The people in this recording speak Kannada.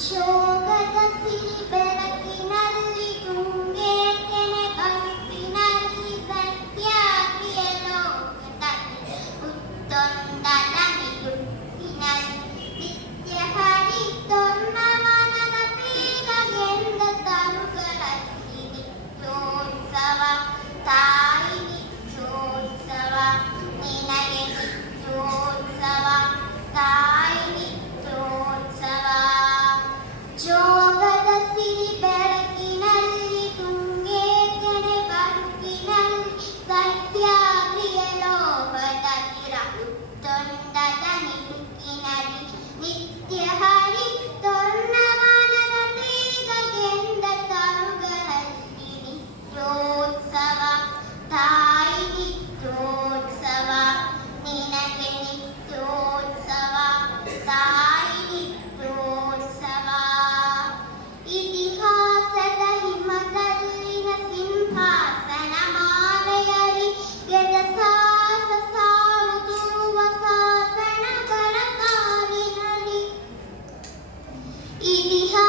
ಶೋಕದ ಸಿರಿ ಬೆಳಕಿನಲ್ಲಿ ತುಂಗೇತನೆ ಬದುಕಿನಲ್ಲಿ ಸತ್ಯಾಗ್ರಿಯ ಲೋಕದಲ್ಲಿ ಹುತ್ತೊಂದದ ನಿಲುಕಿನಲ್ಲಿ ನಿತ್ಯ ಹರಿತೊನ್ನ ಮನದ ತೀರಗೆಂದ ತರುಗಳಲ್ಲಿ ನಿತ್ಯೋತ್ಸವ ತಾಯಿ ನಿತ್ಯೋತ್ಸವ ನಿನಗೆ ನಿತ್ಯೋತ್ಸವ ತಾಯಿ ನಿತ್ಯೋತ್ಸವ ಜೋಗದ ಸಿರಿ ಬೆಳಕಿನಲ್ಲಿ ತುಂಗೇತನೆ ಬದುಕಿನಲ್ಲಿ ಸತ್ಯಾಗ್ರಿಯ ಲೋಕದಲ್ಲಿ ಹುತ್ತೊಂದದ ನಿಲುಕಿನಲ್ಲಿ ನಿತ್ಯ ಹರಿತೊನ್ನ ಮನದ ತೀರಗೆಂದ ತರುಗಳಲ್ಲಿ ನಿತ್ಯೋತ್ಸವ ತಾಯಿ ನಿತ್ಯೋತ್ಸವ ನಿನಗೆ ನಿತ್ಯೋತ್ಸವ ತಾಯಿ ನಿತ್ಯೋತ್ಸವ ಇತಿಹಾಸದ ಹಿಮದಲ್ಲಿನ ಸಿಂಹಾಸನ ಮಾಲೆಯರಿ ಗೆದಸಾಸ ಸಾರುತ್ತಿರುವ ಸಾಸನಗಳ ಸಾಲಿನಲ್ಲಿ ಇತಿಹಾಸ